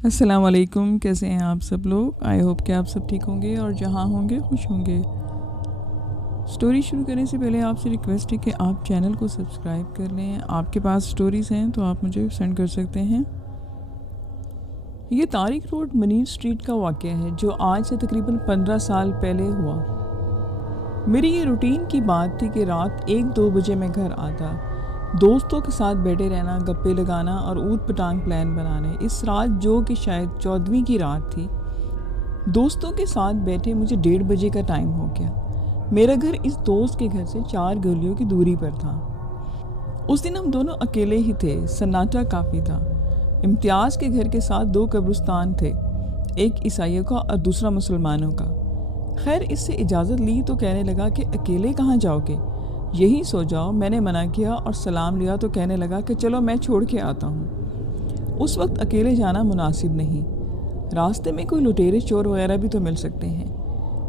السلام علیکم، کیسے ہیں آپ سب لوگ؟ آئی ہوپ کہ آپ سب ٹھیک ہوں گے اور جہاں ہوں گے خوش ہوں گے۔ سٹوری شروع کرنے سے پہلے آپ سے ریکویسٹ ہے کہ آپ چینل کو سبسکرائب کر لیں۔ آپ کے پاس سٹوریز ہیں تو آپ مجھے سینڈ کر سکتے ہیں۔ یہ طارق روڈ منیر اسٹریٹ کا واقعہ ہے جو آج سے تقریباً 15 سال پہلے ہوا۔ میری یہ روٹین کی بات تھی کہ رات 1-2 بجے میں گھر آتا، دوستوں کے ساتھ بیٹھے رہنا، گپے لگانا اور اونٹ پٹانگ پلان بنانے۔ اس رات جو کہ شاید 14ویں کی رات تھی، دوستوں کے ساتھ بیٹھے مجھے 1:30 بجے کا ٹائم ہو گیا۔ میرا گھر اس دوست کے گھر سے 4 گلیوں کی دوری پر تھا۔ اس دن ہم دونوں اکیلے ہی تھے، سناٹا کافی تھا۔ امتیاز کے گھر کے ساتھ 2 قبرستان تھے، ایک عیسائیوں کا اور دوسرا مسلمانوں کا۔ خیر اس سے اجازت لی تو کہنے لگا کہ اکیلے کہاں جاؤ گے، یہی سو جاؤ۔ میں نے منع کیا اور سلام لیا تو کہنے لگا کہ چلو میں چھوڑ کے آتا ہوں۔ اس وقت اکیلے جانا مناسب نہیں، راستے میں کوئی لٹیرے چور وغیرہ بھی تو مل سکتے ہیں۔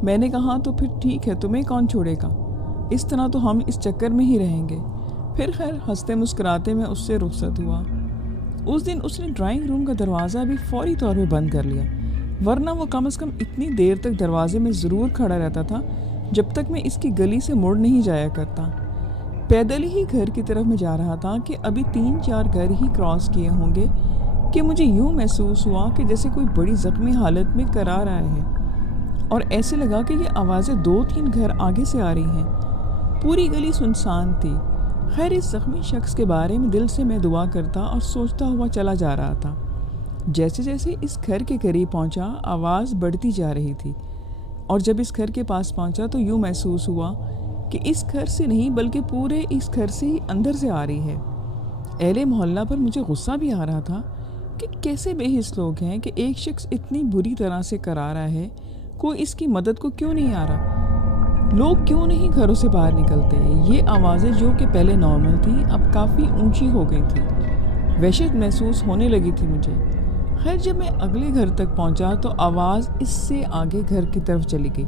میں نے کہا تو پھر ٹھیک ہے، تمہیں کون چھوڑے گا، اس طرح تو ہم اس چکر میں ہی رہیں گے۔ پھر خیر ہنستے مسکراتے میں اس سے رخصت ہوا۔ اس دن اس نے ڈرائنگ روم کا دروازہ بھی فوری طور پہ بند کر لیا، ورنہ وہ کم از کم اتنی دیر تک دروازے میں ضرور کھڑا رہتا تھا جب تک میں اس کی گلی سے مڑ نہیں جایا کرتا۔ پیدل ہی گھر کی طرف میں جا رہا تھا کہ ابھی 3-4 گھر ہی کراس کیے ہوں گے کہ مجھے یوں محسوس ہوا کہ جیسے کوئی بڑی زخمی حالت میں کرا رہا ہے، اور ایسے لگا کہ یہ آوازیں 2-3 گھر آگے سے آ رہی ہیں۔ پوری گلی سنسان تھی۔ خیر اس زخمی شخص کے بارے میں دل سے میں دعا کرتا اور سوچتا ہوا چلا جا رہا تھا۔ جیسے جیسے اس گھر کے قریب پہنچا آواز بڑھتی جا رہی تھی، اور جب اس گھر کے پاس پہنچا تو یوں محسوس ہوا کہ اس گھر سے نہیں بلکہ پورے اس گھر سے ہی اندر سے آ رہی ہے۔ اہل محلہ پر مجھے غصہ بھی آ رہا تھا کہ کیسے بے حس لوگ ہیں کہ ایک شخص اتنی بری طرح سے کرا رہا ہے، کوئی اس کی مدد کو کیوں نہیں آ رہا، لوگ کیوں نہیں گھروں سے باہر نکلتے۔ یہ آوازیں جو کہ پہلے نارمل تھی اب کافی اونچی ہو گئی تھی، وحشت محسوس ہونے لگی تھی مجھے۔ خیر جب میں اگلے گھر تک پہنچا تو آواز اس سے آگے گھر کی طرف چلی گئی۔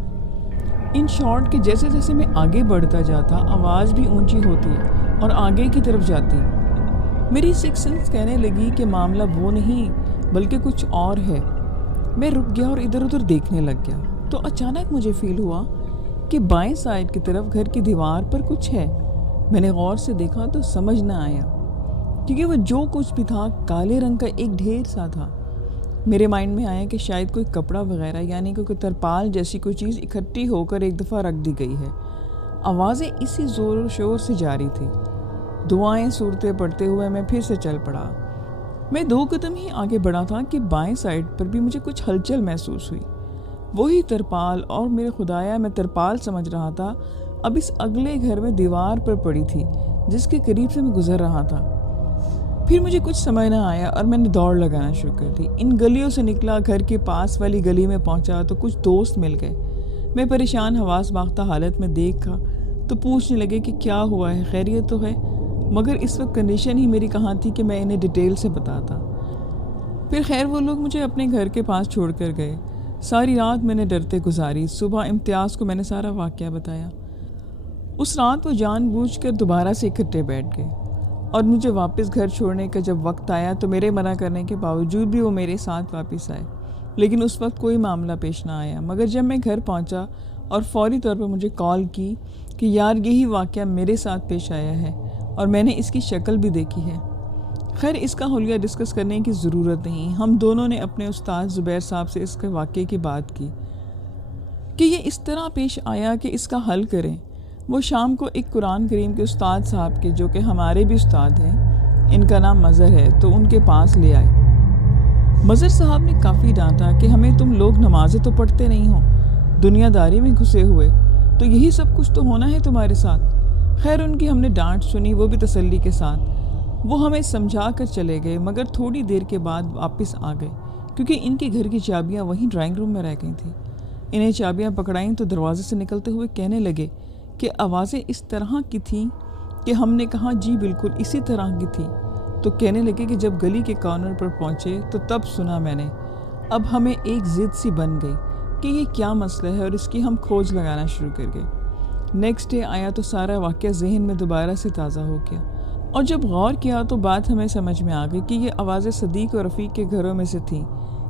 ان شارٹ کہ جیسے جیسے میں آگے بڑھتا جاتا آواز بھی اونچی ہوتی اور آگے کی طرف جاتی۔ میری سکس سینس کہنے لگی کہ معاملہ وہ نہیں بلکہ کچھ اور ہے۔ میں رک گیا اور ادھر ادھر دیکھنے لگ گیا تو اچانک مجھے فیل ہوا کہ بائیں سائڈ کی طرف گھر کی دیوار پر کچھ ہے۔ میں نے غور سے دیکھا تو سمجھ نہ آیا، کیونکہ وہ جو کچھ بھی تھا کالے رنگ کا ایک ڈھیر سا تھا۔ میرے مائنڈ میں آیا کہ شاید کوئی کپڑا وغیرہ یعنی کوئی ترپال جیسی کوئی چیز اکٹھی ہو کر ایک دفعہ رکھ دی گئی ہے۔ آوازیں اسی زور و شور سے جاری تھی۔ دعائیں صورتیں پڑھتے ہوئے میں پھر سے چل پڑا۔ میں 2 قدم ہی آگے بڑھا تھا کہ بائیں سائڈ پر بھی مجھے کچھ ہلچل محسوس ہوئی، وہی ترپال، اور میرے خدایا میں ترپال سمجھ رہا تھا اب اس اگلے گھر میں دیوار پر پڑی تھی جس کے قریب سے میں گزر رہا تھا۔ پھر مجھے کچھ سمجھ نہ آیا اور میں نے دوڑ لگانا شروع کر دی۔ ان گلیوں سے نکلا، گھر کے پاس والی گلی میں پہنچا تو کچھ دوست مل گئے۔ میں پریشان حواس باختہ حالت میں دیکھا تو پوچھنے لگے کہ کیا ہوا ہے، خیریت تو ہے، مگر اس وقت کنڈیشن ہی میری کہاں تھی کہ میں انہیں ڈیٹیل سے بتاتا۔ پھر خیر وہ لوگ مجھے اپنے گھر کے پاس چھوڑ کر گئے۔ ساری رات میں نے ڈرتے گزاری۔ صبح امتیاز کو میں نے سارا واقعہ بتایا۔ اس رات وہ جان بوجھ کر دوبارہ سے اکٹھے بیٹھ گئے، اور مجھے واپس گھر چھوڑنے کا جب وقت آیا تو میرے منع کرنے کے باوجود بھی وہ میرے ساتھ واپس آئے، لیکن اس وقت کوئی معاملہ پیش نہ آیا۔ مگر جب میں گھر پہنچا اور فوری طور پر مجھے کال کی کہ یار یہی واقعہ میرے ساتھ پیش آیا ہے اور میں نے اس کی شکل بھی دیکھی ہے۔ خیر اس کا حلیہ ڈسکس کرنے کی ضرورت نہیں، ہم دونوں نے اپنے استاد زبیر صاحب سے اس کے واقعے کی بات کی کہ یہ اس طرح پیش آیا کہ اس کا حل کریں۔ وہ شام کو ایک قرآن کریم کے استاد صاحب کے جو کہ ہمارے بھی استاد ہیں، ان کا نام مظہر ہے، تو ان کے پاس لے آئے۔ مظہر صاحب نے کافی ڈانٹا کہ ہمیں تم لوگ نمازیں تو پڑھتے نہیں ہو، دنیا داری میں گھسے ہوئے، تو یہی سب کچھ تو ہونا ہے تمہارے ساتھ۔ خیر ان کی ہم نے ڈانٹ سنی، وہ بھی تسلی کے ساتھ۔ وہ ہمیں سمجھا کر چلے گئے، مگر تھوڑی دیر کے بعد واپس آ گئے کیونکہ ان کے گھر کی چابیاں وہیں ڈرائنگ روم میں رہ گئی تھیں۔ انہیں چابیاں پکڑائیں تو دروازے سے نکلتے ہوئے کہنے لگے کہ آوازیں اس طرح کی تھیں کہ ہم نے کہا جی بالکل اسی طرح کی تھی، تو کہنے لگے کہ جب گلی کے کارنر پر پہنچے تو تب سنا میں نے۔ اب ہمیں ایک ضد سی بن گئی کہ یہ کیا مسئلہ ہے اور اس کی ہم کھوج لگانا شروع کر گئے۔ نیکسٹ ڈے آیا تو سارا واقعہ ذہن میں دوبارہ سے تازہ ہو گیا، اور جب غور کیا تو بات ہمیں سمجھ میں آ گئی کہ یہ آوازیں صدیق اور رفیق کے گھروں میں سے تھیں۔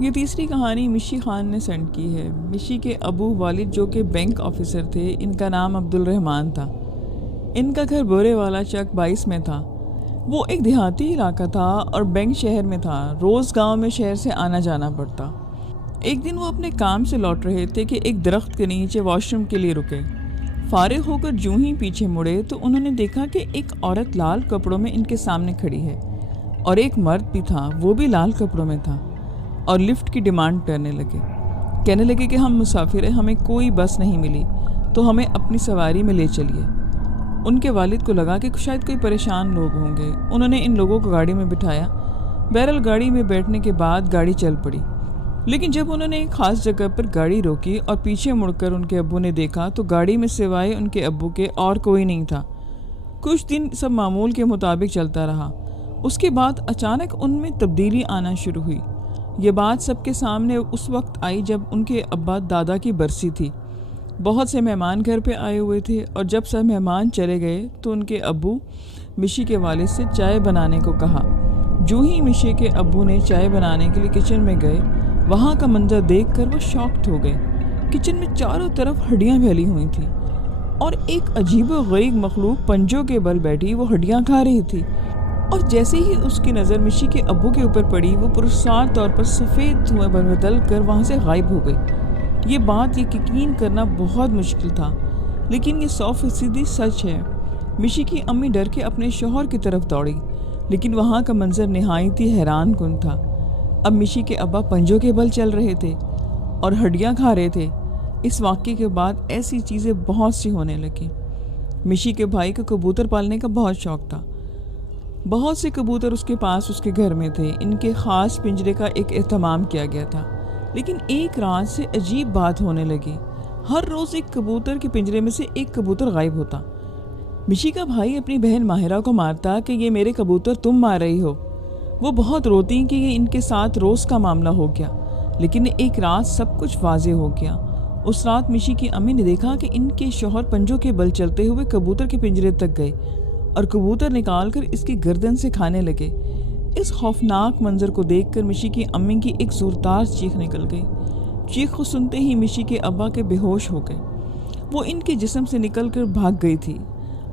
یہ تیسری کہانی مشی خان نے سینڈ کی ہے۔ مشی کے ابو والد جو کہ بینک آفیسر تھے، ان کا نام عبدالرحمان تھا۔ ان کا گھر بورے والا چک 22 میں تھا۔ وہ ایک دیہاتی علاقہ تھا اور بینک شہر میں تھا۔ روز گاؤں میں شہر سے آنا جانا پڑتا۔ ایک دن وہ اپنے کام سے لوٹ رہے تھے کہ ایک درخت کے نیچے واش روم کے لیے رکے۔ فارغ ہو کر جوں ہی پیچھے مڑے تو انہوں نے دیکھا کہ ایک عورت لال کپڑوں میں ان کے سامنے کھڑی ہے اور ایک مرد بھی تھا، وہ بھی لال کپڑوں میں تھا، اور لفٹ کی ڈیمانڈ کرنے لگے۔ کہنے لگے کہ ہم مسافر ہیں، ہمیں کوئی بس نہیں ملی تو ہمیں اپنی سواری میں لے چلیے۔ ان کے والد کو لگا کہ شاید کوئی پریشان لوگ ہوں گے۔ انہوں نے ان لوگوں کو گاڑی میں بٹھایا۔ بہرحال گاڑی میں بیٹھنے کے بعد گاڑی چل پڑی، لیکن جب انہوں نے ایک خاص جگہ پر گاڑی روکی اور پیچھے مڑ کر ان کے ابو نے دیکھا تو گاڑی میں سوائے ان کے ابو کے اور کوئی نہیں تھا۔ کچھ دن سب معمول کے مطابق چلتا رہا۔ اس کے بعد اچانک ان میں تبدیلی آنا شروع ہوئی۔ یہ بات سب کے سامنے اس وقت آئی جب ان کے ابا دادا کی برسی تھی۔ بہت سے مہمان گھر پہ آئے ہوئے تھے اور جب سب مہمان چلے گئے تو ان کے ابو مشی کے والد سے چائے بنانے کو کہا۔ جو ہی مشی کے ابو نے چائے بنانے کے لیے کچن میں گئے، وہاں کا منظر دیکھ کر وہ شاکڈ ہو گئے۔ کچن میں چاروں طرف ہڈیاں پھیلی ہوئی تھیں اور ایک عجیب و غریب مخلوق پنجوں کے بل بیٹھی وہ ہڈیاں کھا رہی تھی، اور جیسے ہی اس کی نظر مشی کے ابو کے اوپر پڑی، وہ پرسرار طور پر سفید دھوئیں میں بدل کر وہاں سے غائب ہو گئی۔ یہ بات یقین کرنا بہت مشکل تھا، لیکن یہ 100% سچ ہے۔ مشی کی امی ڈر کے اپنے شوہر کی طرف دوڑی، لیکن وہاں کا منظر نہایت ہی حیران کن تھا۔ اب مشی کے ابا پنجوں کے بل چل رہے تھے اور ہڈیاں کھا رہے تھے۔ اس واقعے کے بعد ایسی چیزیں بہت سی ہونے لگیں۔ مشی کے بھائی کو کبوتر پالنے کا بہت شوق تھا۔ بہت سے کبوتر اس کے پاس اس کے گھر میں تھے۔ ان کے خاص پنجرے کا ایک اہتمام کیا گیا تھا، لیکن ایک رات سے عجیب بات ہونے لگی۔ ہر روز ایک کبوتر کے پنجرے میں سے ایک کبوتر غائب ہوتا۔ مشی کا بھائی اپنی بہن ماہرہ کو مارتا کہ یہ میرے کبوتر تم مار رہی ہو۔ وہ بہت روتی کہ یہ ان کے ساتھ روز کا معاملہ ہو گیا، لیکن ایک رات سب کچھ واضح ہو گیا۔ اس رات مشی کی امی نے دیکھا کہ ان کے شوہر پنجوں کے بل چلتے ہوئے کبوتر کے پنجرے تک گئے اور کبوتر نکال کر اس کی گردن سے کھانے لگے۔ اس خوفناک منظر کو دیکھ کر مشی کی امی کی ایک زوردار چیخ نکل گئی۔ چیخ کو سنتے ہی مشی کے ابا کے بے ہوش ہو گئے۔ وہ ان کے جسم سے نکل کر بھاگ گئی تھی۔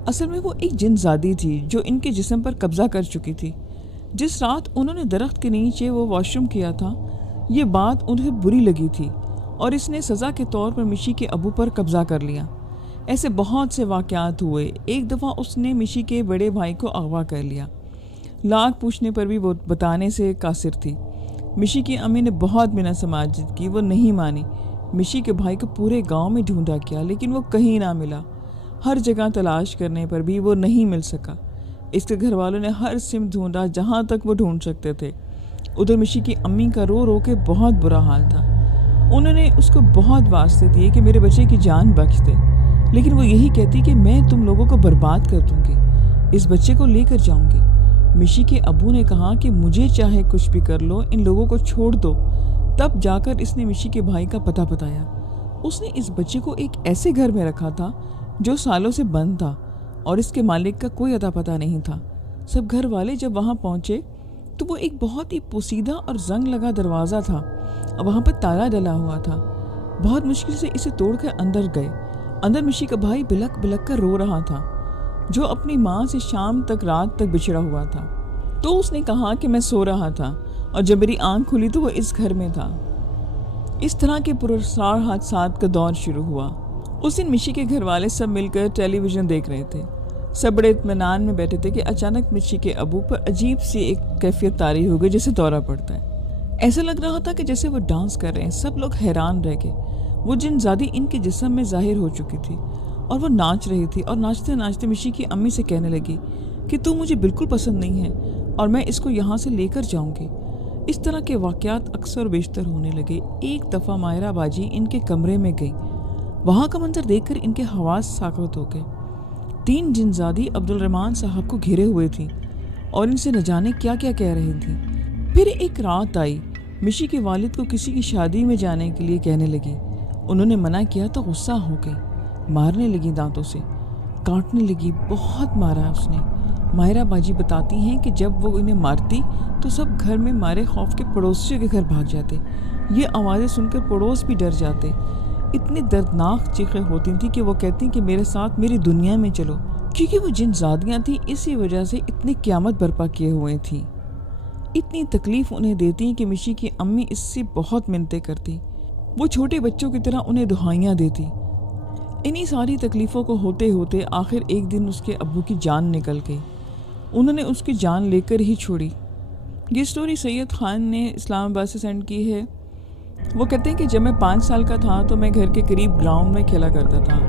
اصل میں وہ ایک جن زادی تھی جو ان کے جسم پر قبضہ کر چکی تھی۔ جس رات انہوں نے درخت کے نیچے وہ واش روم کیا تھا، یہ بات انہیں بری لگی تھی اور اس نے سزا کے طور پر مشی کے ابو پر قبضہ کر لیا۔ ایسے بہت سے واقعات ہوئے۔ ایک دفعہ اس نے مشی کے بڑے بھائی کو اغوا کر لیا۔ لاکھ پوچھنے پر بھی وہ بتانے سے قاصر تھی۔ مشی کی امی نے بہت منت سماجت کی، وہ نہیں مانی۔ مشی کے بھائی کو پورے گاؤں میں ڈھونڈا کیا، لیکن وہ کہیں نہ ملا۔ ہر جگہ تلاش کرنے پر بھی وہ نہیں مل سکا۔ اس کے گھر والوں نے ہر سمت ڈھونڈا جہاں تک وہ ڈھونڈ سکتے تھے۔ ادھر مشی کی امی کا رو رو کے بہت برا حال تھا۔ انہوں نے اس کو بہت واسطے دیے کہ میرے بچے کی جان بخش دے، لیکن وہ یہی کہتی کہ میں تم لوگوں کو برباد کر دوں گی، اس بچے کو لے کر جاؤں گی۔ مشی کے ابو نے کہا کہ مجھے چاہے کچھ بھی کر لو، ان لوگوں کو چھوڑ دو۔ تب جا کر اس نے مشی کے بھائی کا پتہ بتایا۔ اس نے اس بچے کو ایک ایسے گھر میں رکھا تھا جو سالوں سے بند تھا اور اس کے مالک کا کوئی اتا پتہ نہیں تھا۔ سب گھر والے جب وہاں پہنچے تو وہ ایک بہت ہی پوسیدہ اور زنگ لگا دروازہ تھا اور وہاں پر تالا ڈلا ہوا تھا۔ بہت مشکل سے اسے توڑ کر اندر گئے۔ اندر مشی کا بھائی بلک بلک کر رو رہا تھا، جو اپنی ماں سے شام تک رات تک بچھڑا ہوا تھا۔ تو اس نے کہا کہ میں سو رہا تھا اور جب میری آنکھ کھلی تو وہ اس گھر میں تھا۔ اس طرح کے پراسرار حادثات کا دور شروع ہوا۔ اس دن مشی کے گھر والے سب مل کر ٹیلی ویژن دیکھ رہے تھے۔ سب بڑے اطمینان میں بیٹھے تھے کہ اچانک مشی کے ابو پر عجیب سی ایک کیفیت طاری ہو گئی جیسے دورہ پڑتا ہے۔ ایسا لگ رہا تھا کہ جیسے وہ ڈانس کر رہے ہیں۔ سب لوگ حیران رہ گئے۔ وہ جن زادی ان کے جسم میں ظاہر ہو چکی تھی اور وہ ناچ رہی تھی، اور ناچتے ناچتے مشی کی امی سے کہنے لگی کہ تو مجھے بالکل پسند نہیں ہے اور میں اس کو یہاں سے لے کر جاؤں گی۔ اس طرح کے واقعات اکثر و بیشتر ہونے لگے۔ ایک دفعہ ماہرہ باجی ان کے کمرے میں گئی۔ وہاں کا منظر دیکھ کر ان کے حواس ساکت ہو گئے۔ 3 جنزادی عبدالرحمان صاحب کو گھیرے ہوئے تھی اور ان سے نہ جانے کیا کیا کہہ رہی تھی۔ پھر ایک رات آئی۔ مشی کے والد کو کسی کی شادی میں جانے کے لیے کہنے لگی۔ انہوں نے منع کیا تو غصہ ہو گئی، مارنے لگی، دانتوں سے کاٹنے لگی، بہت مارا اس نے۔ ماہرہ باجی بتاتی ہیں کہ جب وہ انہیں مارتی تو سب گھر میں مارے خوف کے پڑوسیوں کے گھر بھاگ جاتے. یہ آوازیں سن کر پڑوس بھی ڈر جاتے. اتنی دردناک چیخیں ہوتی تھیں کہ وہ کہتی کہ میرے ساتھ میری دنیا میں چلو. کیونکہ وہ جن زادیاں تھیں اسی وجہ سے اتنی قیامت برپا کیے ہوئے تھیں. اتنی تکلیف انہیں دیتی کہ مشی کی امی اس سے بہت منتیں کرتی. وہ چھوٹے بچوں کی طرح انہیں دہائیاں دیتی. انہی ساری تکلیفوں کو ہوتے ہوتے آخر ایک دن اس کے ابو کی جان نکل گئی. انہوں نے اس کی جان لے کر ہی چھوڑی. یہ سٹوری سید خان نے اسلام آباد سے سینڈ کی ہے. وہ کہتے ہیں کہ جب میں 5 سال کا تھا تو میں گھر کے قریب گراؤنڈ میں کھیلا کرتا تھا.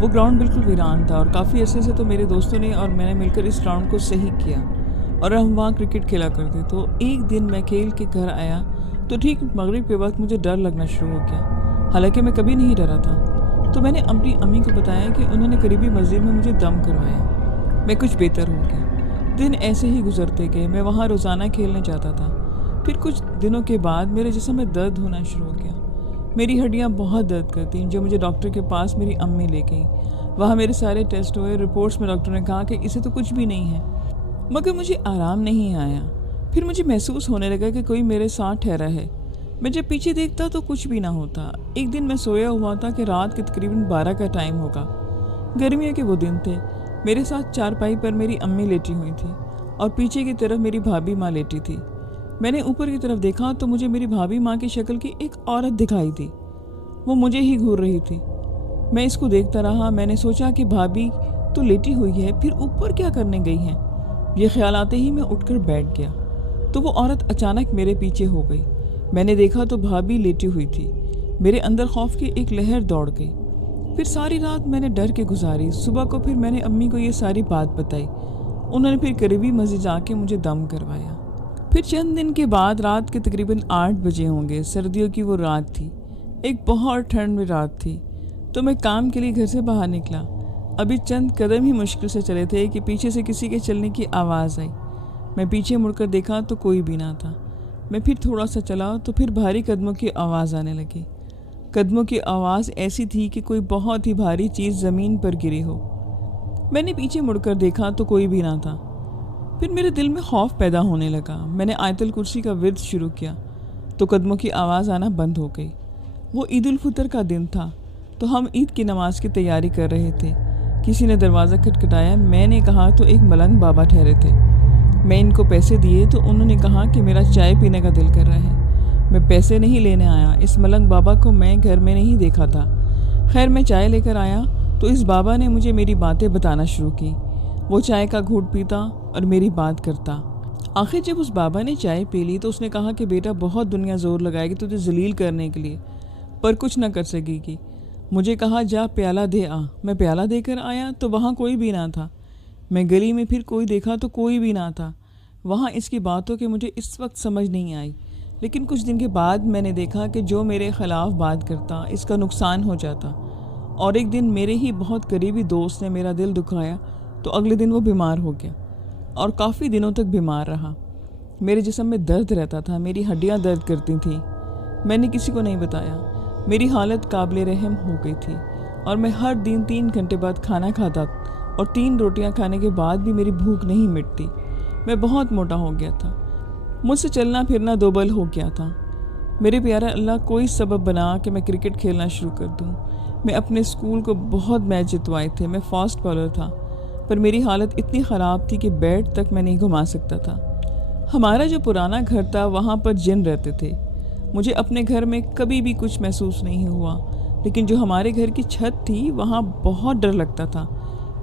وہ گراؤنڈ بالکل ویران تھا اور کافی عرصے سے تو میرے دوستوں نے اور میں نے مل کر اس گراؤنڈ کو صحیح کیا اور ہم وہاں کرکٹ کھیلا کرتے. تو ایک دن میں کھیل کے گھر آیا تو ٹھیک مغرب کے وقت مجھے ڈر لگنا شروع ہو گیا. حالانکہ میں کبھی نہیں ڈرا تھا. تو میں نے اپنی امی کو بتایا کہ انہوں نے قریبی مسجد میں مجھے دم کروایا. میں کچھ بہتر ہو گیا. دن ایسے ہی گزرتے گئے. میں وہاں روزانہ کھیلنے جاتا تھا. پھر کچھ دنوں کے بعد میرے جسم میں درد ہونا شروع ہو گیا. میری ہڈیاں بہت درد کرتیں جو مجھے ڈاکٹر کے پاس میری امی لے گئیں. وہاں میرے سارے ٹیسٹ ہوئے. رپورٹس میں ڈاکٹر نے کہا کہ اسے تو کچھ بھی نہیں ہے, مگر مجھے آرام نہیں آیا. پھر مجھے محسوس ہونے لگا کہ کوئی میرے ساتھ ٹھہرا ہے. میں جب پیچھے دیکھتا تو کچھ بھی نہ ہوتا. ایک دن میں سویا ہوا تھا کہ رات کے تقریباً 12 کا ٹائم ہوگا. گرمیوں کے وہ دن تھے. میرے ساتھ چارپائی پر میری امی لیٹی ہوئی تھی اور پیچھے کی طرف میری بھابھی ماں لیٹی تھی. میں نے اوپر کی طرف دیکھا تو مجھے میری بھابھی ماں کی شکل کی ایک عورت دکھائی دی. وہ مجھے ہی گھور رہی تھی. میں اس کو دیکھتا رہا. میں نے سوچا کہ بھابھی تو لیٹی ہوئی ہے, پھر اوپر کیا کرنے گئی ہیں. یہ خیال آتے ہی میں اٹھ کر بیٹھ گیا تو وہ عورت اچانک میرے پیچھے ہو گئی. میں نے دیکھا تو بھابھی لیٹی ہوئی تھی. میرے اندر خوف کی ایک لہر دوڑ گئی. پھر ساری رات میں نے ڈر کے گزاری. صبح کو پھر میں نے امی کو یہ ساری بات بتائی. انہوں نے پھر قریبی مسجد جا کے مجھے دم کروایا. پھر چند دن کے بعد رات کے تقریباً 8 بجے ہوں گے. سردیوں کی وہ رات تھی. ایک بہت ٹھنڈ میں رات تھی. تو میں کام کے لیے گھر سے باہر نکلا. ابھی چند قدم ہی مشکل سے چلے تھے کہ پیچھے سے کسی کے چلنے کی آواز آئی. میں پیچھے مڑ کر دیکھا تو کوئی بھی نہ تھا. میں پھر تھوڑا سا چلا تو پھر بھاری قدموں کی آواز آنے لگی. قدموں کی آواز ایسی تھی کہ کوئی بہت ہی بھاری چیز زمین پر گری ہو. میں نے پیچھے مڑ کر دیکھا تو کوئی بھی نہ تھا. پھر میرے دل میں خوف پیدا ہونے لگا. میں نے آیت الکرسی کا ورد شروع کیا تو قدموں کی آواز آنا بند ہو گئی. وہ عید الفطر کا دن تھا تو ہم عید کی نماز کی تیاری کر رہے تھے. کسی نے دروازہ کھٹکھٹایا. میں نے کہا تو ایک ملنگ بابا ٹھہرے تھے. میں ان کو پیسے دیے تو انہوں نے کہا کہ میرا چائے پینے کا دل کر رہا ہے. میں پیسے نہیں لینے آیا. اس ملنگ بابا کو میں گھر میں نہیں دیکھا تھا. خیر میں چائے لے کر آیا تو اس بابا نے مجھے میری باتیں بتانا شروع کی. وہ چائے کا گھونٹ پیتا اور میری بات کرتا. آخر جب اس بابا نے چائے پی لی تو اس نے کہا کہ بیٹا بہت دنیا زور لگائے گی تجھے ذلیل کرنے کے لیے, پر کچھ نہ کر سکے گی. مجھے کہا جا پیالہ دے آ. میں پیالہ دے کر آیا تو وہاں کوئی بھی نہ تھا. میں گلی میں پھر کوئی دیکھا تو کوئی بھی نہ تھا. وہاں اس کی باتوں کہ مجھے اس وقت سمجھ نہیں آئی. لیکن کچھ دن کے بعد میں نے دیکھا کہ جو میرے خلاف بات کرتا اس کا نقصان ہو جاتا. اور ایک دن میرے ہی بہت قریبی دوست نے میرا دل دکھایا تو اگلے دن وہ بیمار ہو گیا اور کافی دنوں تک بیمار رہا. میرے جسم میں درد رہتا تھا. میری ہڈیاں درد کرتی تھیں. میں نے کسی کو نہیں بتایا. میری حالت قابل رحم ہو گئی تھی اور میں ہر دن 3 گھنٹے بعد کھانا کھاتا اور 3 روٹیاں کھانے کے بعد بھی میری بھوک نہیں مٹتی. میں بہت موٹا ہو گیا تھا. مجھ سے چلنا پھرنا دوبل ہو گیا تھا. میرے پیارا اللہ کوئی سبب بنا کہ میں کرکٹ کھیلنا شروع کر دوں. میں اپنے اسکول کو بہت میچ جتوائے تھے. میں فاسٹ بالر تھا پر میری حالت اتنی خراب تھی کہ بیٹ تک میں نہیں گھما سکتا تھا. ہمارا جو پرانا گھر تھا وہاں پر جن رہتے تھے. مجھے اپنے گھر میں کبھی بھی کچھ محسوس نہیں ہوا, لیکن جو ہمارے گھر کی چھت تھی وہاں بہت ڈر لگتا تھا.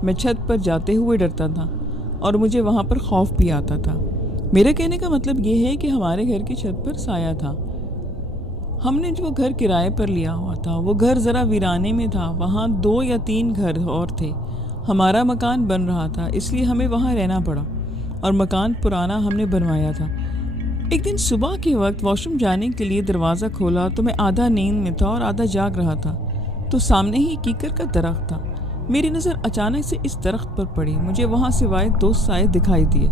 میں چھت پر جاتے ہوئے ڈرتا تھا اور مجھے وہاں پر خوف بھی آتا تھا. میرے کہنے کا مطلب یہ ہے کہ ہمارے گھر کی چھت پر سایہ تھا. ہم نے جو گھر کرائے پر لیا ہوا تھا وہ گھر ذرا ویرانے میں تھا. وہاں 2 یا 3 گھر اور تھے. ہمارا مکان بن رہا تھا اس لیے ہمیں وہاں رہنا پڑا اور مکان پرانا ہم نے بنوایا تھا. ایک دن صبح کے وقت واش روم جانے کے لیے دروازہ کھولا تو میں آدھا نیند میں تھا اور آدھا جاگ رہا تھا. تو سامنے ہی کیکر کا درخت تھا. میری نظر اچانک سے اس درخت پر پڑی. مجھے وہاں سوائے 2 سائے دکھائی دیے.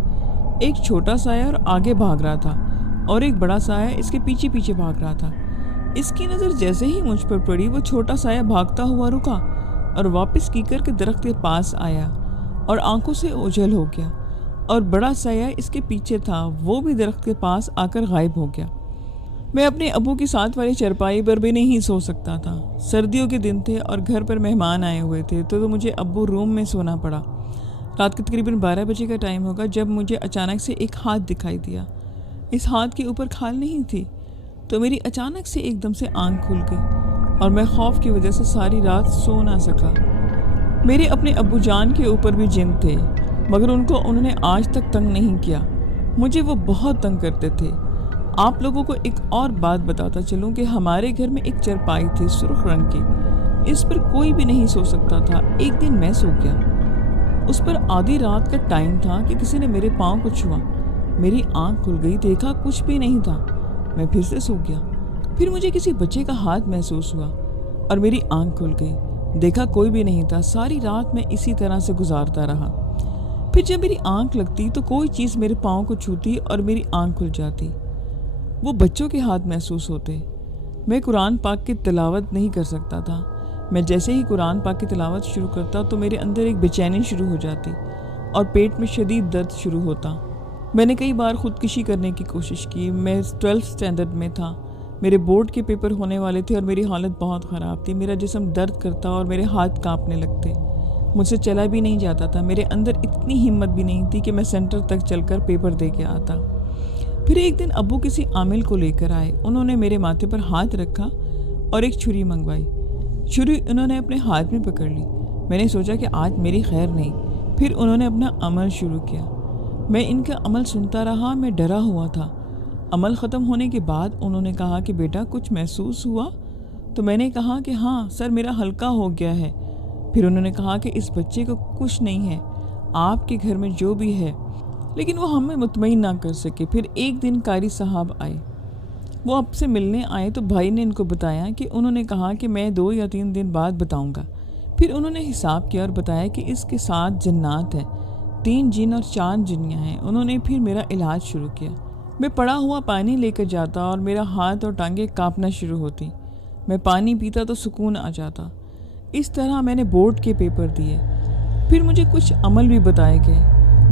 ایک چھوٹا سایہ اور آگے بھاگ رہا تھا اور ایک بڑا سایہ اس کے پیچھے پیچھے بھاگ رہا تھا. اس کی نظر جیسے ہی مجھ پر پڑی وہ چھوٹا سایہ بھاگتا ہوا رکا اور واپس کیکر کے درخت کے پاس آیا اور آنکھوں سے اوجھل ہو گیا اور بڑا سایہ اس کے پیچھے تھا، وہ بھی درخت کے پاس آ کر غائب ہو گیا۔ میں اپنے ابو کی ساتھ والی چرپائی پر بھی نہیں سو سکتا تھا۔ سردیوں کے دن تھے اور گھر پر مہمان آئے ہوئے تھے تو مجھے ابو روم میں سونا پڑا۔ رات کے تقریباً 12 بجے کا ٹائم ہوگا جب مجھے اچانک سے ایک ہاتھ دکھائی دیا۔ اس ہاتھ کے اوپر کھال نہیں تھی، تو میری اچانک سے ایک دم سے آنکھ کھل گئی اور میں خوف کی وجہ سے ساری رات سو نہ سکا۔ میرے اپنے ابو جان کے اوپر بھی جن تھے، مگر انہوں نے آج تک تنگ نہیں کیا۔ مجھے وہ بہت تنگ کرتے تھے۔ آپ لوگوں کو ایک اور بات بتاتا چلوں کہ ہمارے گھر میں ایک چرپائی تھی سرخ رنگ کی، اس پر کوئی بھی نہیں سو سکتا تھا۔ ایک دن میں سو گیا، اس پر آدھی رات کا ٹائم تھا کہ کسی نے میرے پاؤں کو چھوا۔ میری آنکھ کھل گئی، دیکھا کچھ بھی نہیں تھا۔ میں پھر سے سو گیا، پھر مجھے کسی بچے کا ہاتھ محسوس ہوا اور میری آنکھ کھل گئی، دیکھا کوئی بھی نہیں تھا۔ ساری رات میں اسی طرح سے گزارتا رہا۔ پھر جب میری آنکھ لگتی تو کوئی چیز میرے پاؤں کو چھوتی اور میری آنکھ کھل جاتی۔ وہ بچوں کے ہاتھ محسوس ہوتے۔ میں قرآن پاک کی تلاوت نہیں کر سکتا تھا۔ میں جیسے ہی قرآن پاک کی تلاوت شروع کرتا تو میرے اندر ایک بے چینی شروع ہو جاتی اور پیٹ میں شدید درد شروع ہوتا۔ میں نے کئی بار خودکشی کرنے کی کوشش کی۔ میں 12th اسٹینڈرڈ میں تھا، میرے بورڈ کے پیپر ہونے والے تھے اور میری حالت بہت خراب تھی۔ میرا جسم درد کرتا اور میرے ہاتھ کانپنے لگتے، مجھ سے چلا بھی نہیں جاتا تھا۔ میرے اندر اتنی ہمت بھی نہیں تھی کہ میں سینٹر تک چل کر پیپر دے کے آتا۔ پھر ایک دن ابو کسی عامل کو لے کر آئے۔ انہوں نے میرے ماتھے پر ہاتھ رکھا اور ایک چھری منگوائی۔ چھری انہوں نے اپنے ہاتھ میں پکڑ لی۔ میں نے سوچا کہ آج میری خیر نہیں۔ پھر انہوں نے اپنا عمل شروع کیا۔ میں ان کا عمل سنتا رہا، میں ڈرا ہوا تھا۔ عمل ختم ہونے کے بعد انہوں نے کہا کہ بیٹا کچھ محسوس ہوا؟ تو میں نے کہا کہ ہاں سر، میرا ہلکا ہو گیا ہے۔ پھر انہوں نے کہا کہ اس بچے کو کچھ نہیں ہے، آپ کے گھر میں جو بھی ہے، لیکن وہ ہمیں مطمئن نہ کر سکے۔ پھر ایک دن قاری صاحب آئے، وہ اب سے ملنے آئے تو بھائی نے ان کو بتایا کہ انہوں نے کہا کہ میں 2 یا 3 دن بعد بتاؤں گا۔ پھر انہوں نے حساب کیا اور بتایا کہ اس کے 7 جنات ہیں، 3 جن اور 4 جنیاں ہیں۔ انہوں نے پھر میرا علاج شروع کیا۔ میں پڑا ہوا پانی لے کر جاتا اور میرا ہاتھ اور ٹانگیں کانپنا شروع ہوتی۔ میں پانی پیتا تو سکون آ جاتا۔ اس طرح میں نے بورڈ کے پیپر دیے۔ پھر مجھے کچھ عمل بھی بتائے گئے۔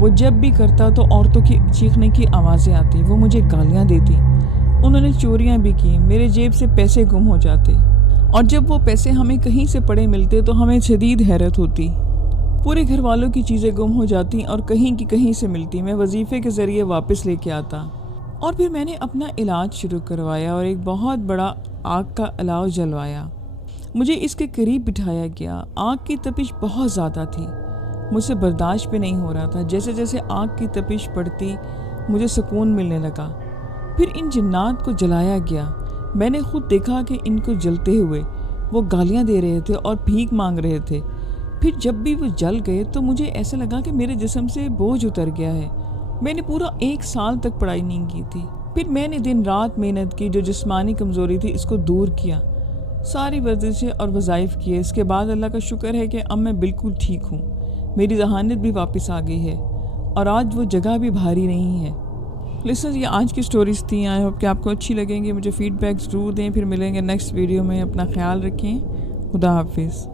وہ جب بھی کرتا تو عورتوں کی چیخنے کی آوازیں آتی، وہ مجھے گالیاں دیتی۔ انہوں نے چوریاں بھی کی، میرے جیب سے پیسے گم ہو جاتے اور جب وہ پیسے ہمیں کہیں سے پڑے ملتے تو ہمیں شدید حیرت ہوتی۔ پورے گھر والوں کی چیزیں گم ہو جاتی اور کہیں کی کہیں سے ملتی۔ میں وظیفے کے ذریعے واپس لے کے آتا اور پھر میں نے اپنا علاج شروع کروایا اور ایک بہت بڑا آگ کا الاؤ جلوایا۔ مجھے اس کے قریب بٹھایا گیا۔ آگ کی تپش بہت زیادہ تھی، مجھ سے برداشت بھی نہیں ہو رہا تھا۔ جیسے جیسے آگ کی تپش بڑھتی مجھے سکون ملنے لگا۔ پھر ان جنات کو جلایا گیا۔ میں نے خود دیکھا کہ ان کو جلتے ہوئے وہ گالیاں دے رہے تھے اور بھیک مانگ رہے تھے۔ پھر جب بھی وہ جل گئے تو مجھے ایسا لگا کہ میرے جسم سے بوجھ اتر گیا ہے۔ میں نے پورا 1 سال تک پڑھائی نہیں کی تھی۔ پھر میں نے دن رات محنت کی، جو جسمانی کمزوری تھی اس کو دور کیا، ساری ورزشیں اور وظائف کیے۔ اس کے بعد اللہ کا شکر ہے کہ اب میں بالکل ٹھیک ہوں، میری ذہانت بھی واپس آ گئی ہے اور آج وہ جگہ بھی بھاری نہیں ہے۔ لسنرز، یہ آج کی سٹوریز تھیں۔ آئی ہوپ کہ آپ کو اچھی لگیں گی۔ مجھے فیڈ بیک ضرور دیں۔ پھر ملیں گے نیکسٹ ویڈیو میں۔ اپنا خیال رکھیں۔ خدا حافظ۔